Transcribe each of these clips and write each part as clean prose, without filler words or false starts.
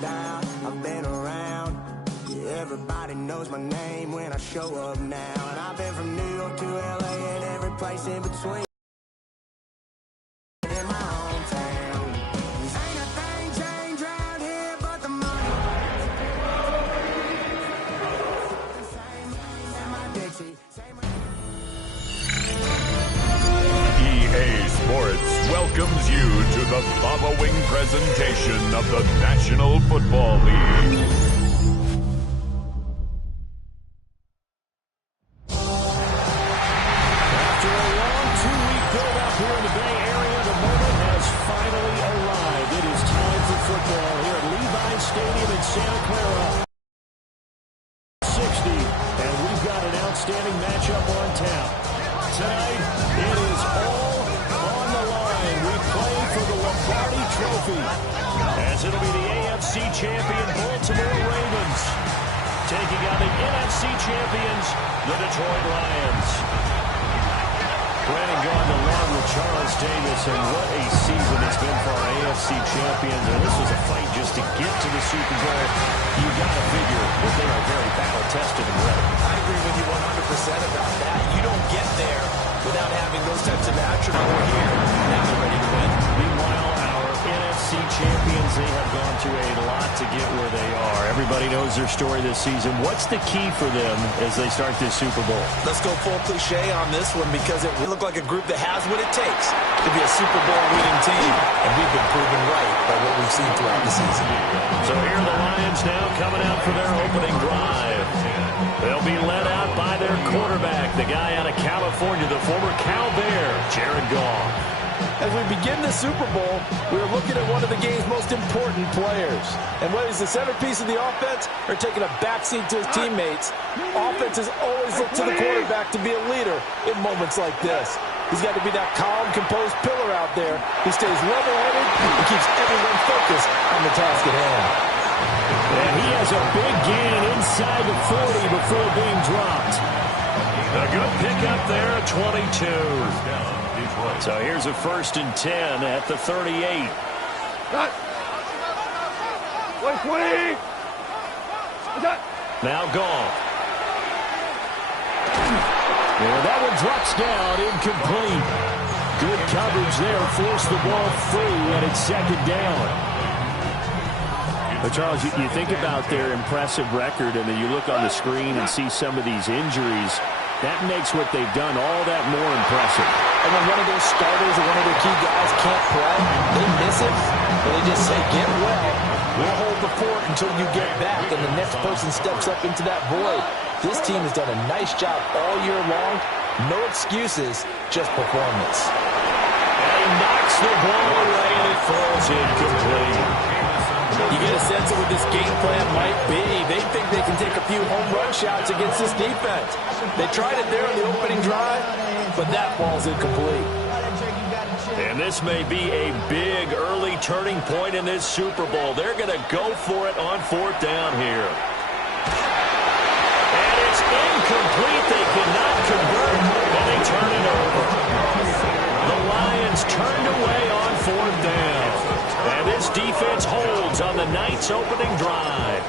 down, I've been around. Yeah, everybody knows my name when I show up now. And I've been from New York to LA and every place in between. In my hometown, ain't a thing changed round here but the money. Same money in my Dixie. EA Sports welcomes you to the following presentation of the National Football League. After a long two-week build-up here in the Bay Area, the moment has finally arrived. It is time for football here at Levi Stadium in Santa Clara. 60, and we've got an outstanding matchup on tap. Tonight, it is all on the line. We play for the Lombardi Trophy, as it'll be the AFC champion Baltimore Ravens taking on the NFC champions, the Detroit Lions. Brandon gone along with Charles Davis, and what a season it's been for our AFC champions. And this was a fight just to get to the Super Bowl. You got to figure that they are very battle-tested and ready. I agree with you 100% about that. You don't get there without having those types of attributes. We're here. Now they're ready to win. Meanwhile, our NFC champions, they have gone through a lot to get where they are. Everybody knows their story this season. What's the key for them as they start this Super Bowl? Let's go full cliche on this one, because it looked like a group that has what it takes to be a Super Bowl winning team. And we've been proven right by what we've seen throughout the season. So here are the Lions now coming out for their opening drive. They'll be led out by their quarterback, the guy out of California, the former Cal Bear, Jared Goff. As we begin the Super Bowl, we're looking at one of the game's most important players. And whether he's the centerpiece of the offense or taking a backseat to his teammates, offenses always look to the quarterback to be a leader in moments like this. He's got to be that calm, composed pillar out there who stays level-headed and keeps everyone focused on the task at hand. And he has a big gain inside the 40 before being dropped. A good pickup there at 22. So here's a 1st and 10 at the 38. Now gone. Well, that one drops down, incomplete. Good coverage there, forced the ball free, and it's 2nd down. But Charles, you think about their impressive record, and then you look on the screen and see some of these injuries. That makes what they've done all that more impressive. And when one of their starters or one of their key guys can't play, they miss it, but they just say, get well. We'll hold the fort until you get back, and the next person steps up into that void. This team has done a nice job all year long. No excuses, just performance. And he knocks the ball away, and it falls incomplete. You get a sense of what this game plan might be. They think they can take a few home run shots against this defense. They tried it there on the opening drive, but that ball's incomplete. And this may be a big early turning point in this Super Bowl. They're going to go for it on 4th down here. And it's incomplete. They cannot convert, and they turn it over. The Lions turned away on 4th down. And this defense holds on the Knights' opening drive.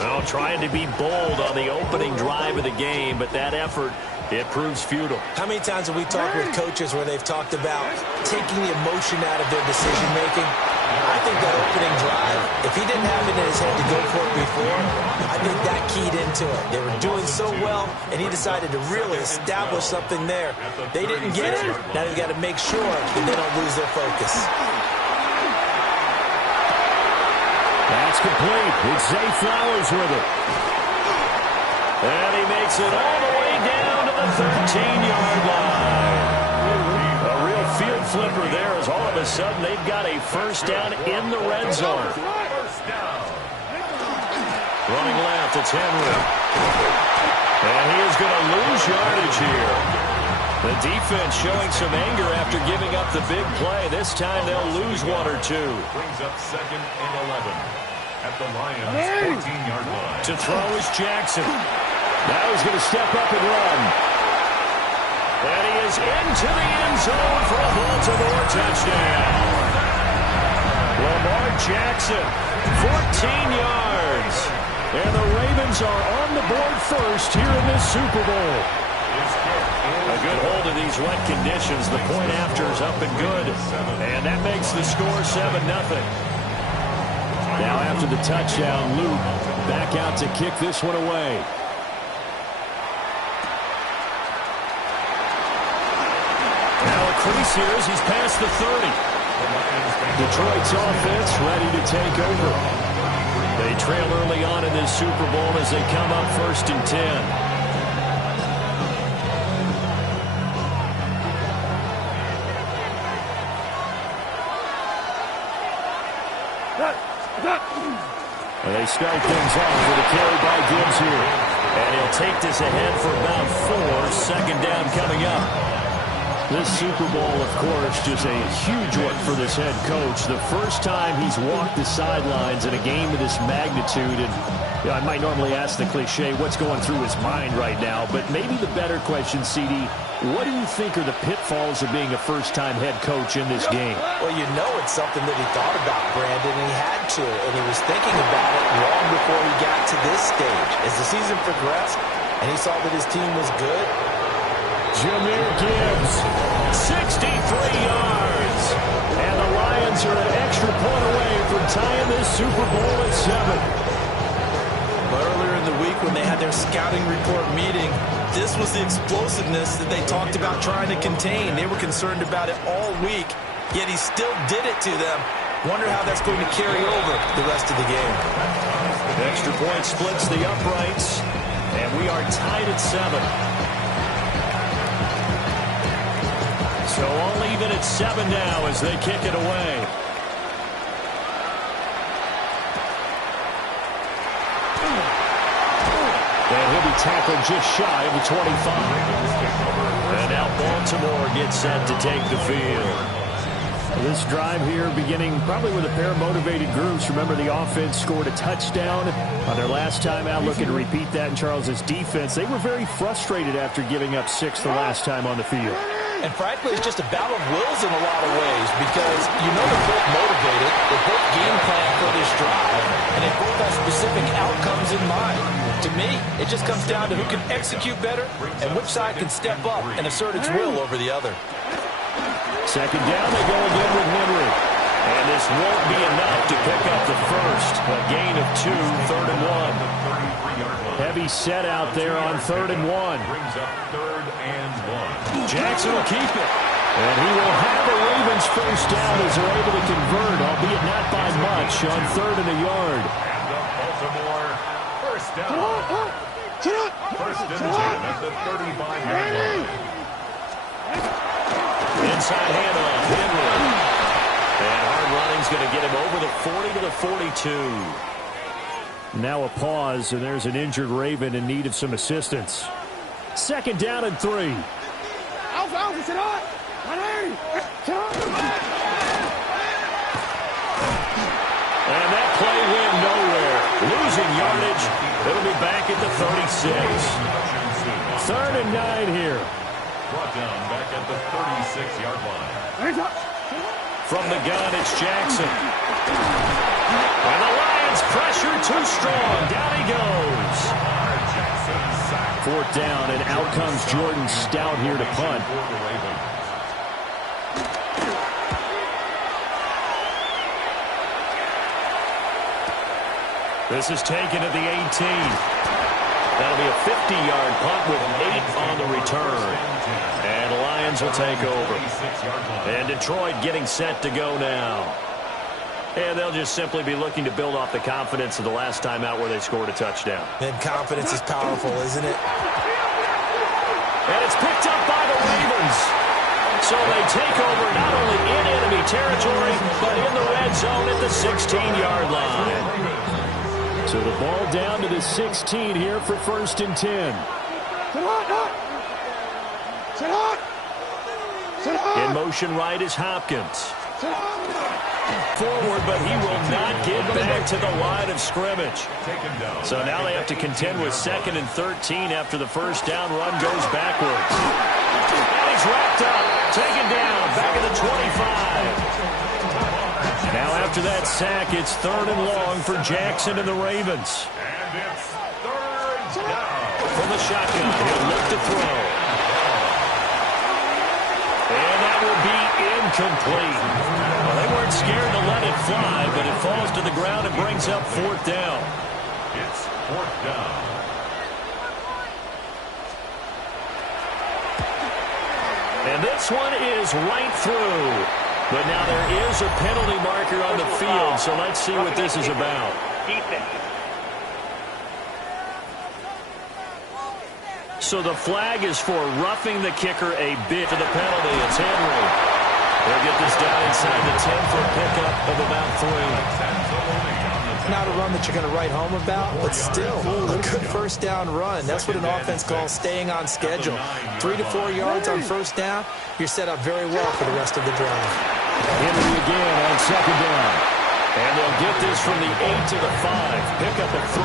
Well, trying to be bold on the opening drive of the game, but that effort, it proves futile. How many times have we talked with coaches where they've talked about taking the emotion out of their decision-making? I think that opening drive, if he didn't have it in his head to go for it before, I think that keyed into it. They were doing so well, and he decided to really establish something there. They didn't get it. Now they've got to make sure that they don't lose their focus. That's complete. It's Zay Flowers with it. And he makes it all the way down to the 13-yard line. A real field flipper there, as all of a sudden they've got a 1st down in the red zone. Running left, it's Henry. And he is going to lose yardage here. The defense showing some anger after giving up the big play. This time they'll lose 1 or 2. Brings up 2nd and 11 at the Lions' 14-yard line. To throw is Jackson. Now he's going to step up and run. And he is into the end zone for a Baltimore touchdown. Lamar Jackson, 14 yards. And the Ravens are on the board first here in this Super Bowl. A good hold of these wet conditions. The point after is up and good. And that makes the score 7-0. Now after the touchdown, Luke back out to kick this one away. Now a crease here as he's past the 30. Detroit's offense ready to take over. They trail early on in this Super Bowl as they come up 1st and 10. They start things off with a carry by Gibbs here. And he'll take this ahead for about 4. Second down coming up. This Super Bowl, of course, just a huge one for this head coach. The first time he's walked the sidelines in a game of this magnitude. And you know, I might normally ask the cliche, what's going through his mind right now? But maybe the better question, CD, what do you think are the pitfalls of being a first-time head coach in this game? Well, you know it's something that he thought about, Brandon, and he had to. And he was thinking about it long before he got to this stage. As the season progressed and he saw that his team was good, Jahmyr Gibbs, 63 yards. And the Lions are an extra point away from tying this Super Bowl at 7. But earlier in the week when they had their scouting report meeting, this was the explosiveness that they talked about trying to contain. They were concerned about it all week, yet he still did it to them. Wonder how that's going to carry over the rest of the game. Extra point splits the uprights, and we are tied at 7. So all even at 7 now as they kick it away. And he'll be tackled just shy of the 25. And now Baltimore gets set to take the field. This drive here beginning probably with a pair of motivated groups. Remember, the offense scored a touchdown on their last time out. Looking to repeat that in Charles's defense. They were very frustrated after giving up 6 the last time on the field. And frankly, it's just a battle of wills in a lot of ways because you know they're both motivated. They both game plan for this drive, and they both have specific outcomes in mind. To me, it just comes down to who can execute better and which side can step up and assert its will over the other. Second down, they go again with Henry. And this won't be enough to pick up the first. A gain of 2, 3rd and 1. Heavy set out there on 3rd and 1. Brings up 3rd and 1. Jackson will keep it. And he will have the Ravens first down as they're able to convert, albeit not by much, on 3rd and a yard. And the Baltimore first down. First and 10 at the 35-yard line. Inside handoff, Henry. And hard running's going to get him over the 40 to the 42. Now a pause, and there's an injured Raven in need of some assistance. Second down and 3. And that play went nowhere. Losing yardage. It'll be back at the 36. 3rd and 9 here. Brought down back at the 36-yard line. From the gun, it's Jackson. And the Lions pressure too strong. Down he goes. 4th down, and out comes Jordan Stout here to punt. This is taken at the 18. That'll be a 50-yard punt with 8 on the return. And the Lions will take over. And Detroit getting set to go now. And they'll just simply be looking to build off the confidence of the last time out where they scored a touchdown. And confidence is powerful, isn't it? And it's picked up by the Ravens. So they take over not only in enemy territory, but in the red zone at the 16-yard line. So the ball down to the 16 here for 1st and 10. In motion right is Hopkins. Forward, but he will not get back to the line of scrimmage. So now they have to contend with 2nd and 13 after the first down run goes backwards. And he's wrapped up, taken down, back at the 25. Now after after that sack, it's 3rd and long for Jackson and the Ravens. And it's 3rd down. From the shotgun, he'll look to throw. And that will be incomplete. Well, they weren't scared to let it fly, but it falls to the ground and brings up 4th down. It's 4th down. And this one is right through. But now there is a penalty marker on the field, so let's see what this is about. So the flag is for roughing the kicker a bit. For the penalty, it's Henry. They'll get this down inside the 10 for a pickup of about 3. Not a run that you're going to write home about, but still a good first down run. That's what an offense calls staying on schedule. 3 to 4 yards on first down, you're set up very well for the rest of the drive. Henry again on 2nd down. And they'll get this from the 8 to the 5. Pickup of 3.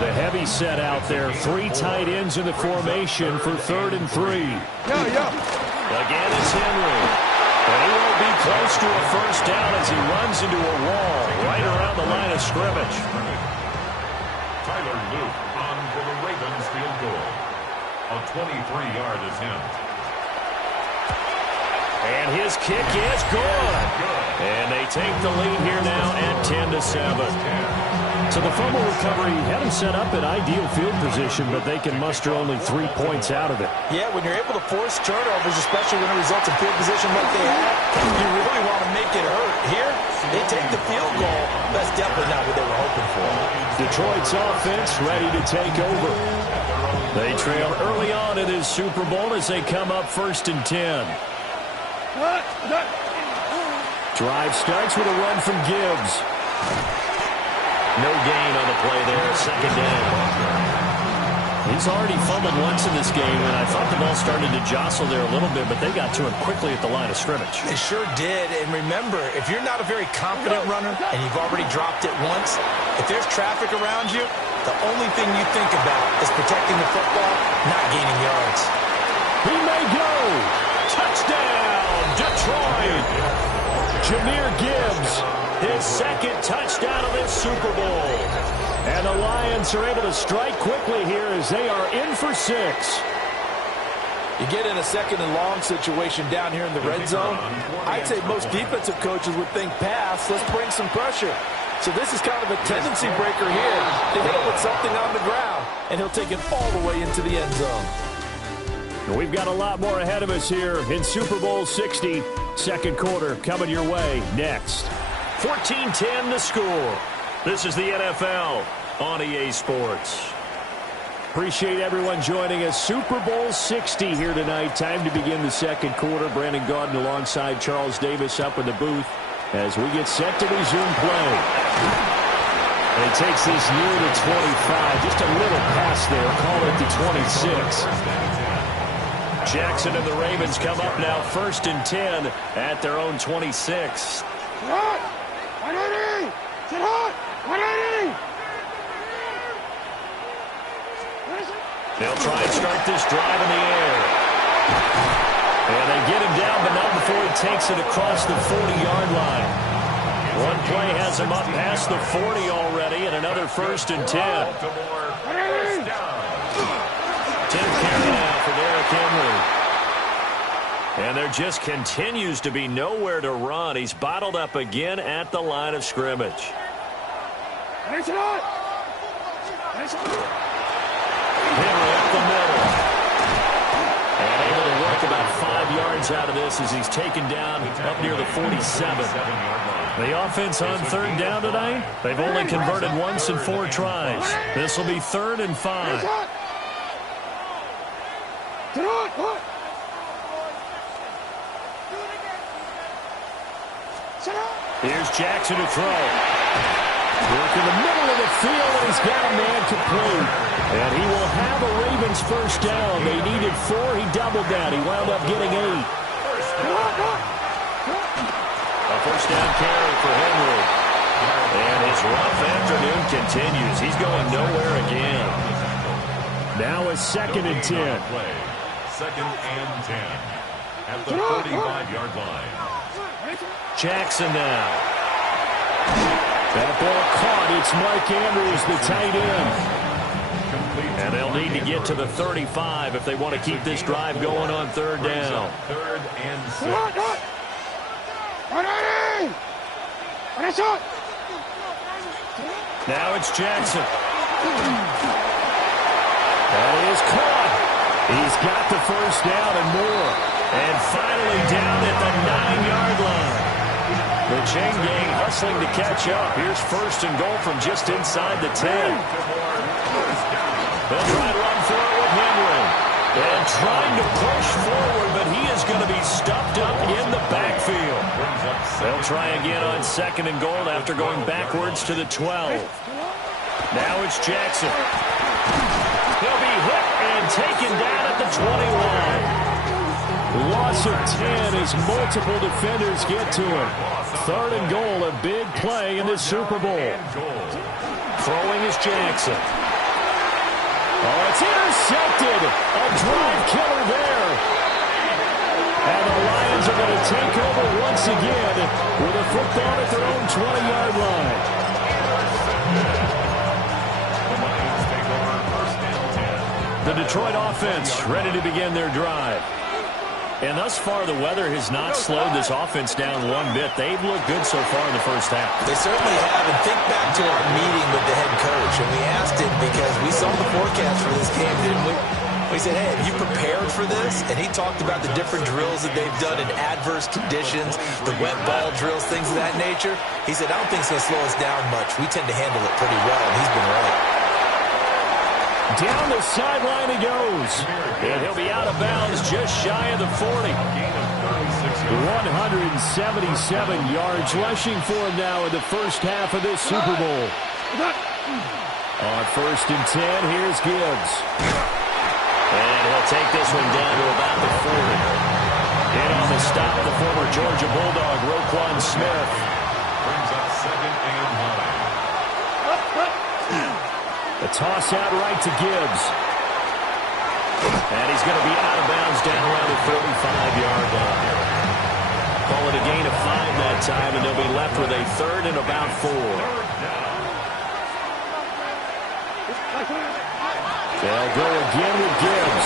The heavy set out there. 3 tight ends in the formation for 3rd and 3. Again, it's Henry. And he won't be close to a first down as he runs into a wall right around the line of scrimmage. Tyler Luke on for the Ravens field goal. A 23-yard attempt. And his kick is good. And they take the lead here now at 10 to 7. So the fumble recovery had them set up in ideal field position, but they can muster only 3 points out of it. Yeah, when you're able to force turnovers, especially when it results in field position like they have, you really want to make it hurt. Here, they take the field goal. That's definitely not what they were hoping for. Detroit's offense ready to take over. They trail early on in this Super Bowl as they come up 1st and 10. Drive starts with a run from Gibbs. No gain on the play there, 2nd down. He's already fumbled once in this game, and I thought the ball started to jostle there a little bit, but they got to him quickly at the line of scrimmage. They sure did, and remember, if you're not a very confident runner and you've already dropped it once, if there's traffic around you, the only thing you think about is protecting the football, not gaining yards. He may go. Touchdown, Detroit. Jahmyr Gibbs. His 2nd touchdown of this Super Bowl. And the Lions are able to strike quickly here as they are in for 6. You get in a 2nd and long situation down here in the red zone, I'd say most defensive coaches would think pass, let's bring some pressure. So this is kind of a tendency breaker here to hit him with something on the ground, and he'll take it all the way into the end zone. We've got a lot more ahead of us here in Super Bowl 60. 2nd quarter coming your way next. 14-10 to score. This is the NFL on EA Sports. Appreciate everyone joining us. Super Bowl 60 here tonight. Time to begin the 2nd quarter. Brandon Gaudin alongside Charles Davis up in the booth as we get set to resume play. And he takes this near the 25. Just a little pass there. Call it the 26. Jackson and the Ravens come up now 1st and 10 at their own 26. They'll try and start this drive in the air. And they get him down, but not before he takes it across the 40-yard line. One play has him up past the 40 already, and another 1st and 10. 10th carry now for Derrick Henry. And there just continues to be nowhere to run. He's bottled up again at the line of scrimmage. Henry up the middle. And able to work about 5 yards out of this as he's taken down up near the 47. The offense on 3rd down tonight, they've only converted once in 4 tries. This will be 3rd and 5. Here's Jackson to throw. Work in the middle of the field, and he's got a man complete. And he will have a Ravens first down. They needed 4. He doubled that. He wound up getting 8. A first down carry for Henry. And his rough afternoon continues. He's going nowhere again. Now a 2nd and 10. 2nd and 10 at the 45-yard line. Jackson now. That ball caught. It's Mike Andrews, the tight end. And they'll need to get to the 35 if they want to keep this drive going on third down. Third and 6. Now it's Jackson. That is caught. He's got the first down and more. And finally down at the 9-yard line. The chain gang hustling to catch up. Here's first and goal from just inside the 10. They'll try to run for it with Henry. And trying to push forward, but he is going to be stuffed up in the backfield. They'll try again on second and goal after going backwards to the 12. Now it's Jackson. He'll be hit and taken down at the 21. Loss of 10 as multiple defenders get to him. Third and goal, a big play in this Super Bowl. Throwing is Jackson. Oh, it's intercepted. A drive killer there. And the Lions are going to take over once again with a football at their own 20-yard line. The Detroit offense ready to begin their drive. And thus far, the weather has not slowed this offense down one bit. They've looked good so far in the first half. They certainly have. And think back to our meeting with the head coach. And we asked him because we saw the forecast for this game, didn't we? We said, hey, have you prepared for this? And he talked about the different drills that they've done in adverse conditions, the wet ball drills, things of that nature. He said, I don't think it's going to slow us down much. We tend to handle it pretty well, and he's been right. Down the sideline he goes. And he'll be out of bounds just shy of the 40. 177 yards rushing for him now in the first half of this Super Bowl. On first and 10, here's Gibbs. And he'll take this one down to about the 40. In on the stop, the former Georgia Bulldog, Roquan Smith. Brings up second and 9. A toss out right to Gibbs. And he's going to be out of bounds down around the 35-yard line. Call it a gain of 5 that time, and they'll be left with a third and about 4. They'll go again with Gibbs.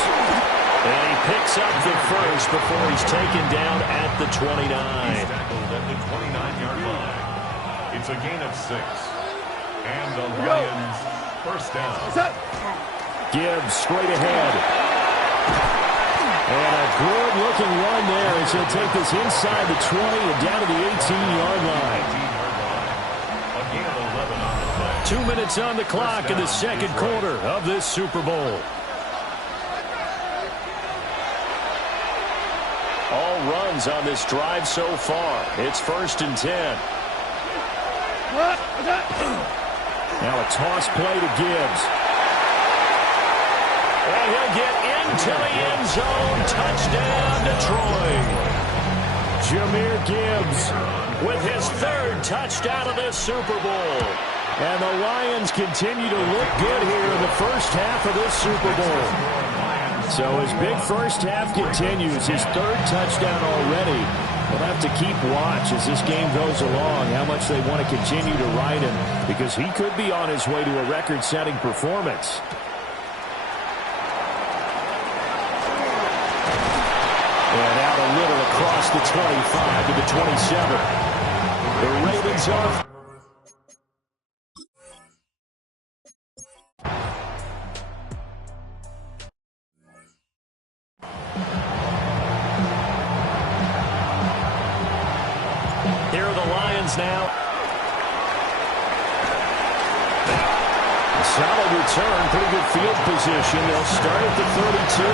And he picks up the first before he's taken down at the 29. He's tackled at the 29-yard line. It's a gain of 6. And the Lions first down. Gibbs straight ahead. And a good-looking run there as he'll take this inside the 20 and down to the 18-yard line. A gain of 11 on the play. 2 minutes on the clock in the second quarter of this Super Bowl. All runs on this drive so far. It's first and 10. Now a toss play to Gibbs. And he'll get into the end zone. Touchdown, Detroit. Jahmyr Gibbs with his third touchdown of this Super Bowl. And the Lions continue to look good here in the first half of this Super Bowl. So his big first half continues. His third touchdown already. We'll have to keep watch as this game goes along, how much they want to continue to ride him, because he could be on his way to a record-setting performance. And out a little across the 25 to the 27. The Ravens are... Here are the Lions now. A solid return, pretty good field position. They'll start at the 32.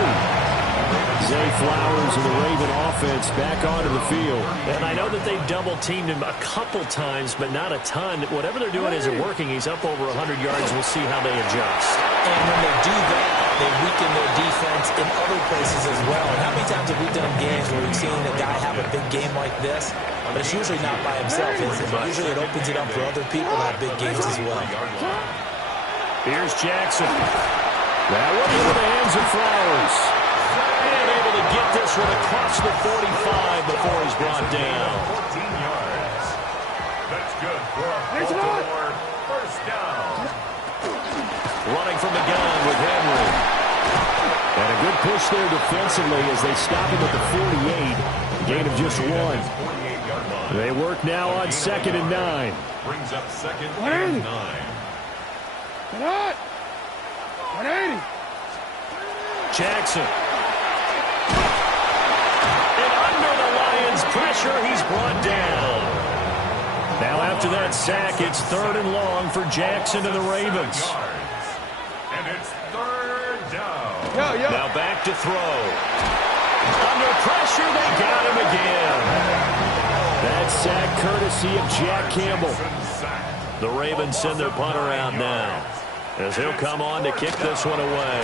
Zay Flowers and the Raven offense back onto the field. And I know that they've double-teamed him a couple times, but not a ton. Whatever they're doing isn't working. He's up over 100 yards. We'll see how they adjust. And when they do that, they weaken their defense in other places as well. And how many times have we done games where we've seen a guy have a big game like this? But it's usually not by himself, is it? Usually it opens it up for other people to have big games as well. Here's Jackson. That one into the hands of Flowers. And able to get this one across the 45 before he's brought down. 14 yards. That's good for a Baltimore first down. Running from the gun with Henry. And a good push there defensively as they stop him at the 48. Gain of just 1. They work now on 2nd and 9. Brings up 2nd and 9. Get out! 180! Jackson. And under the Lions' pressure, he's brought down. Now after that sack, it's 3rd and long for Jackson and the Ravens. And it's 3rd down. Now back to throw. Under pressure, they got him again. That sack courtesy of Jack Campbell. The Ravens send their punter out now as he'll come on to kick this one away.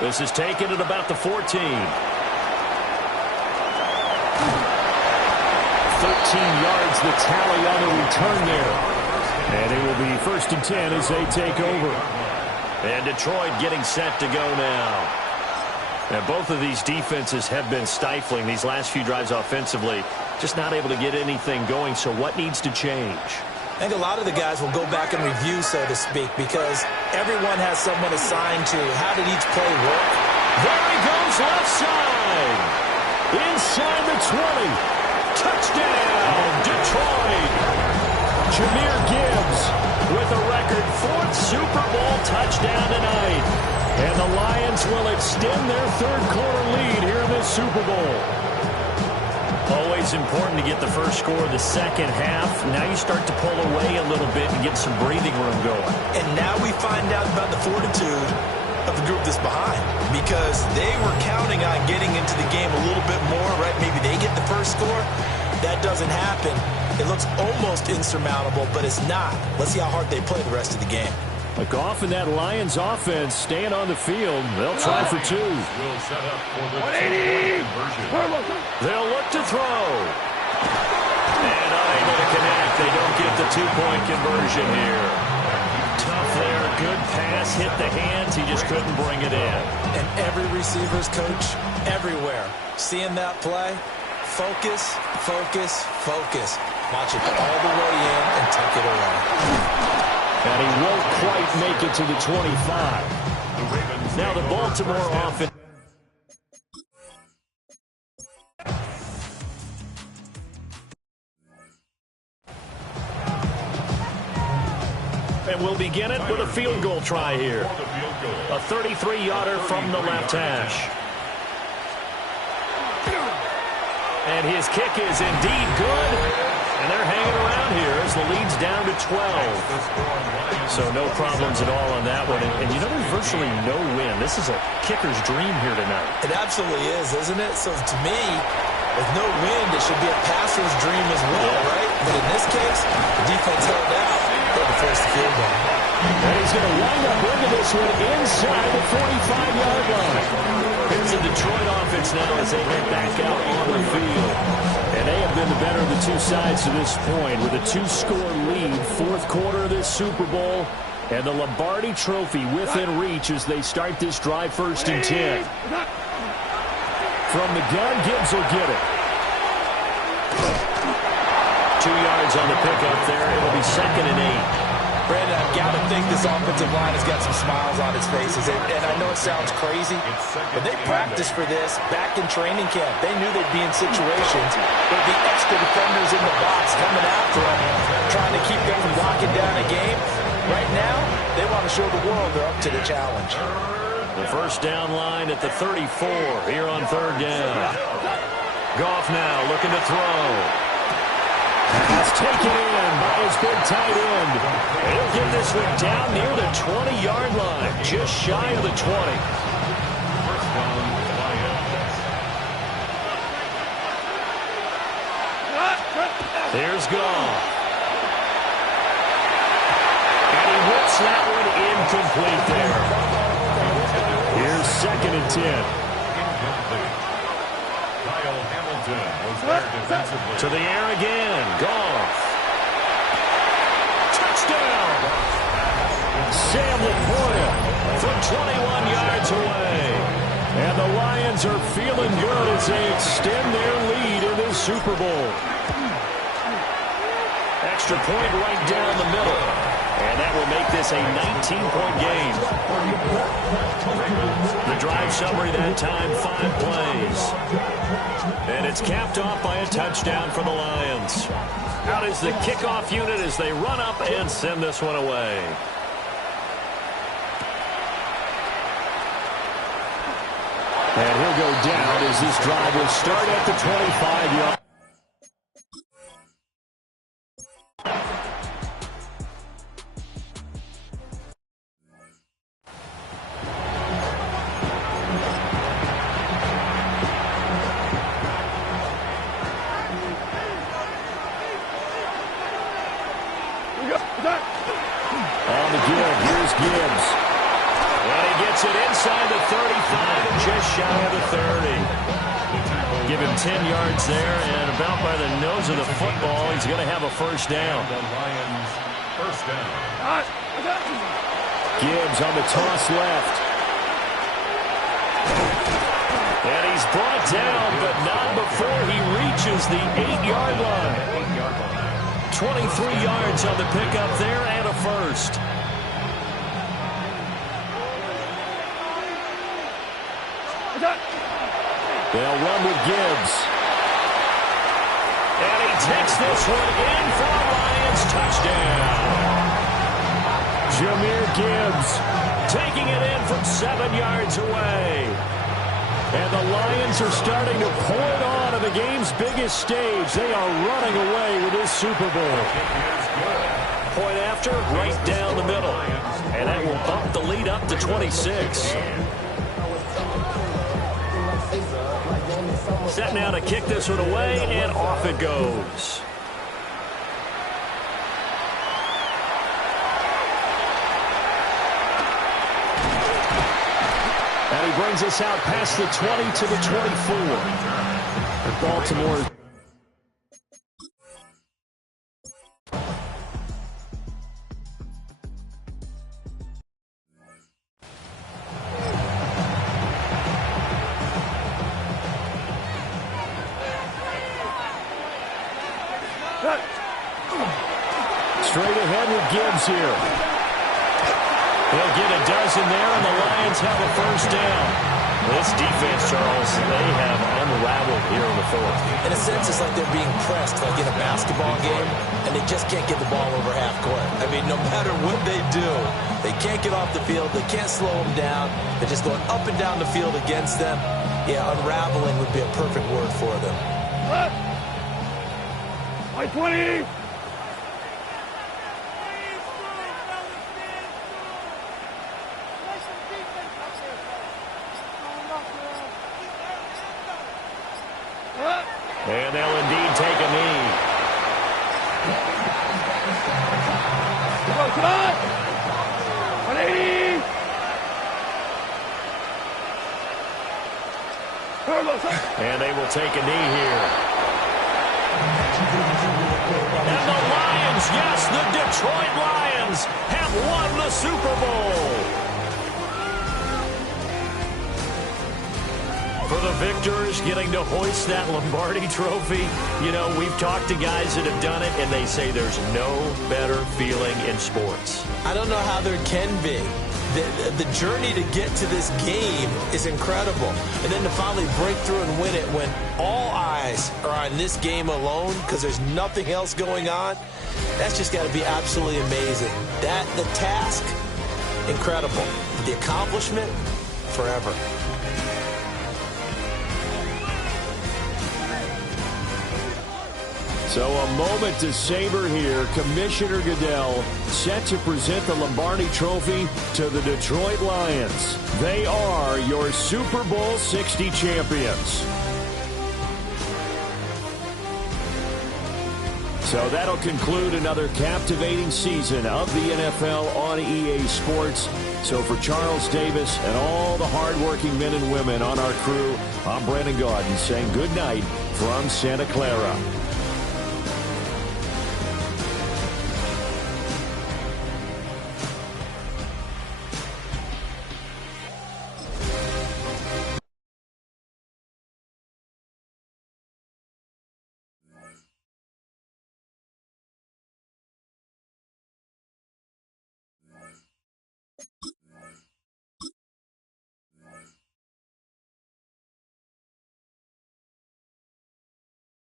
This is taken at about the 14. 13 yards the tally on the return there. And it will be 1st and 10 as they take over. And Detroit getting set to go now. And both of these defenses have been stifling these last few drives offensively. Just not able to get anything going. So what needs to change? I think a lot of the guys will go back and review, so to speak, because everyone has someone assigned to how did each play work. There he goes left side. Inside the 20. Touchdown, Detroit. Jahmyr Gibbs with a record 4th Super Bowl touchdown tonight. And the Lions will extend their 3rd quarter lead here in this Super Bowl. Always important to get the first score of the second half. Now you start to pull away a little bit and get some breathing room going. And now we find out about the fortitude of the group that's behind, because they were counting on getting into the game a little bit more, right? Maybe they get the first score. That doesn't happen. It looks almost insurmountable, but it's not. Let's see how hard they play the rest of the game. Goff and that Lions offense staying on the field. They'll try for 2. Will set up for the 2-point conversion. They'll look to throw. And unable to connect. They don't get the 2-point conversion here. Tough there. Good pass. Hit the hands. He just couldn't bring it in. And every receiver's coach everywhere, seeing that play, focus, focus, focus. Watch it all the way in and tuck it away. And he won't quite make it to the 25. Now the Baltimore offense. And we'll begin it with a field goal try here. A 33-yarder from the left hash. And his kick is indeed good. And they're hanging around here as the lead's down to 12. So no problems at all on that one. And you know, there's virtually no win. This is a kicker's dream here tonight. It absolutely is, isn't it? So to me, with no wind, it should be a passer's dream as well, right? But in this case, the defense held out. They had to force the field goal. And he's going to wind up into this one inside the 45-yard line. Here's the Detroit offense now as they head back out on the field. And they have been the better of the two sides to this point with a 2-score lead, 4th quarter of this Super Bowl, and the Lombardi Trophy within reach as they start this drive 1st and 10. From the gun, Gibbs will get it. 2 yards on the pickup there. It'll be 2nd and 8. Brandon, I've got to think this offensive line has got some smiles on its faces. And I know it sounds crazy, but they practiced for this back in training camp. They knew they'd be in situations where there'd be extra defenders in the box coming after them, trying to keep them from locking down a game. Right now, they want to show the world they're up to the challenge. The first down line at the 34 here on 3rd down. Goff now looking to throw. Pass taken in by his big tight end. He'll get this one down near the 20-yard line, just shy of the 20. First down, Lions. There's Goff. And he whips that one incomplete there. Here's 2nd and 10. Incomplete. Kyle Hamilton was there defensively. To the air again. Goff. Touchdown. Sam Laporta from 21 yards away. And the Lions are feeling good as they extend their lead in this Super Bowl. Extra point right down the middle. And that will make this a 19-point game. The drive summary that time, 5 plays. And it's capped off by a touchdown for the Lions. Out is the kickoff unit as they run up and send this one away. And he'll go down as this drive will start at the 25-yard. On the give, here's Gibbs. And he gets it inside the 35 and just shy of the 30. Give him 10 yards there, and about by the nose of the football, he's going to have a first down. The Lions first down. Gibbs on the toss left. And he's brought down, but not before he reaches the 8-yard line. 23 yards on the pickup there and a first. They'll run with Gibbs. And he takes this one in for a Lions touchdown. Jahmyr Gibbs taking it in from 7 yards away. And the Lions are starting to pour it on the game's biggest stage. They are running away with this Super Bowl. Point after, right down the middle. And that will bump the lead up to 26. Set now to kick this one away, and off it goes. And he brings us out past the 20 to the 24. And Baltimore. Straight ahead with Gibbs here. They'll get a dozen there, and the Lions have a first down. This defense, Charles, they have unraveled here in the fourth. In a sense, it's like they're being pressed like in a basketball game, and they just can't get the ball over half court. I mean, no matter what they do, they can't get off the field. They can't slow them down. They're just going up and down the field against them. Yeah, unraveling would be a perfect word for them. White 20! And they'll indeed take a knee. Come on! 180! And they will take a knee here. And the Lions, yes, the Detroit Lions have won the Super Bowl. For the victors getting to hoist that Lombardi trophy, you know, we've talked to guys that have done it, and they say there's no better feeling in sports. I don't know how there can be. The journey to get to this game is incredible. And then to finally break through and win it when all eyes are on this game alone because there's nothing else going on, that's just got to be absolutely amazing. The task, incredible. The accomplishment, forever. So a moment to savor here. Commissioner Goodell set to present the Lombardi Trophy to the Detroit Lions. They are your Super Bowl 60 champions. So that'll conclude another captivating season of the NFL on EA Sports. So for Charles Davis and all the hardworking men and women on our crew, I'm Brandon Gaudin saying good night from Santa Clara.